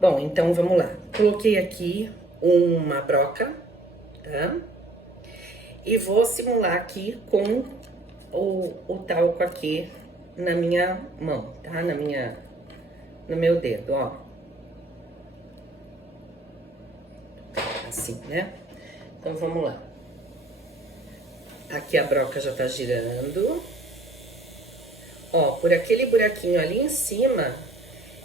Bom, então vamos lá. Coloquei aqui uma broca, tá? E vou simular aqui com o talco aqui na minha mão, tá? No meu dedo, ó. Assim, né? Então, vamos lá. Aqui a broca já tá girando. Ó, por aquele buraquinho ali em cima,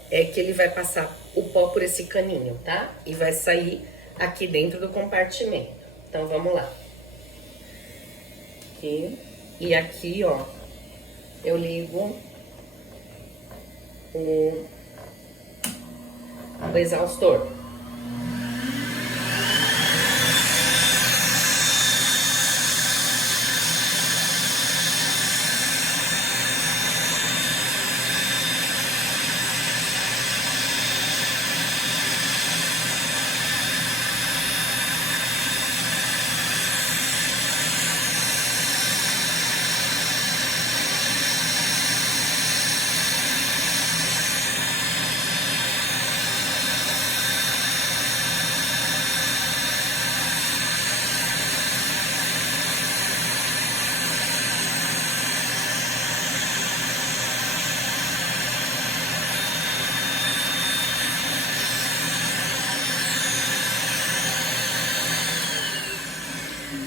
é que ele vai passar o pó por esse caninho, tá? E vai sair aqui dentro do compartimento. Então, vamos lá. Aqui. E aqui, ó, eu ligo o exaustor.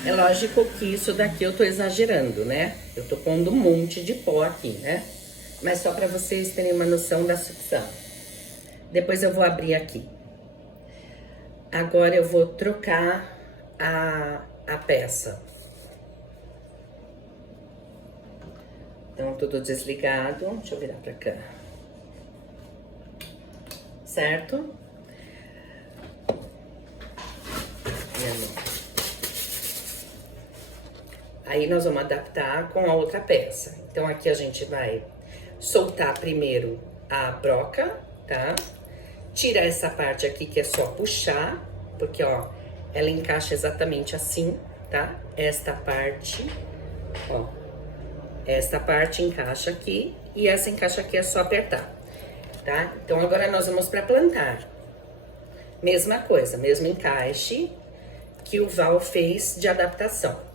É lógico que isso daqui eu tô exagerando, né? Eu tô pondo um monte de pó aqui, né? Mas só pra vocês terem uma noção da sucção. Depois eu vou abrir aqui. Agora eu vou trocar a peça. Então, tudo desligado. Deixa eu virar pra cá. Certo? Aí nós vamos adaptar com a outra peça. Então, aqui a gente vai soltar primeiro a broca, tá? Tira essa parte aqui que é só puxar, porque, ó, ela encaixa exatamente assim, tá? Esta parte, ó, esta parte encaixa aqui e essa encaixa aqui é só apertar, tá? Então, agora nós vamos pra plantar. Mesma coisa, mesmo encaixe que o Val fez de adaptação.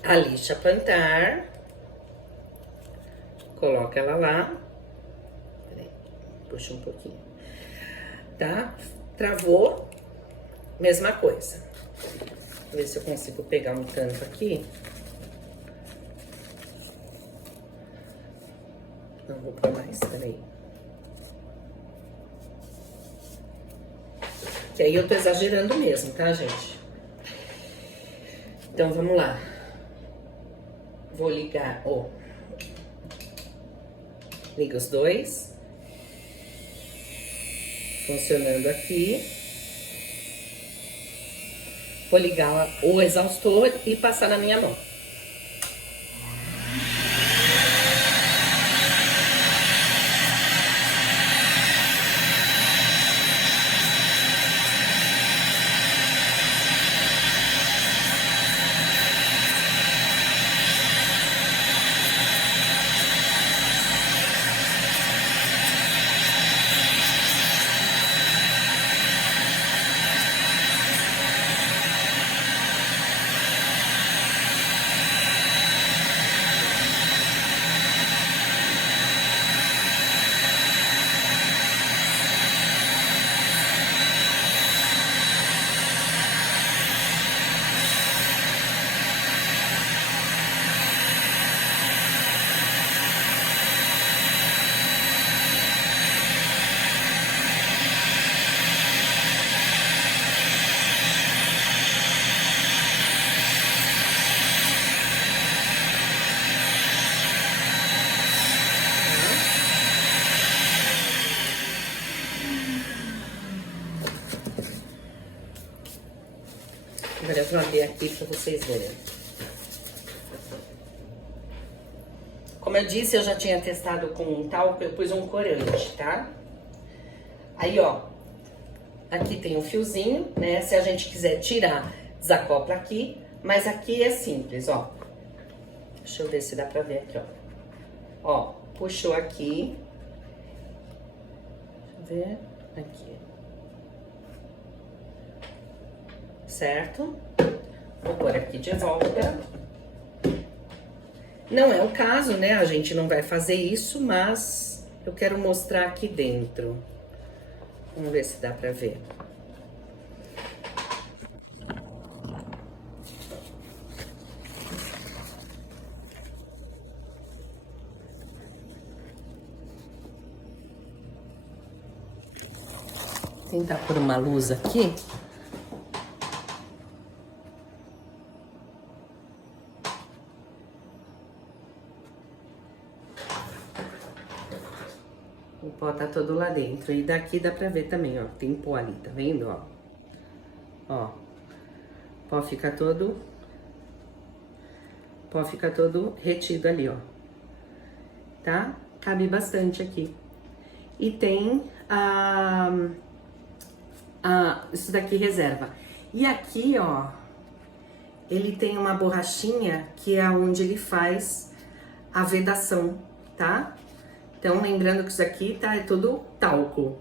A lixa plantar, coloca ela lá, peraí, puxa um pouquinho, tá? Travou, mesma coisa. Vou ver se eu consigo pegar um tanto aqui. Não vou pôr mais, peraí. Que aí eu tô exagerando mesmo, tá, gente? Então, vamos lá. Vou ligar, ó. Liga os dois. Funcionando aqui. Vou ligar o exaustor e passar na minha mão. Agora eu vou abrir aqui pra vocês verem. Como eu disse, eu já tinha testado com um talco, eu pus um corante, tá? Aí, ó, aqui tem um fiozinho, né? Se a gente quiser tirar, desacopla aqui. Mas aqui é simples, ó. Deixa eu ver se dá pra ver aqui, ó. Ó, puxou aqui. ver aqui. Certo? Vou pôr aqui de volta. Não é o caso, né? A gente não vai fazer isso, mas eu quero mostrar aqui dentro. Vamos ver se dá pra ver. Vou tentar pôr uma luz aqui. O pó tá todo lá dentro. E daqui dá pra ver também, ó. Tem pó ali, tá vendo, ó? Ó. O pó fica todo... O pó fica todo retido ali, ó. Tá? Cabe bastante aqui. E tem isso daqui reserva. E aqui, ó, ele tem uma borrachinha que é onde ele faz a vedação, tá? Então, lembrando que isso aqui tá, é tudo talco.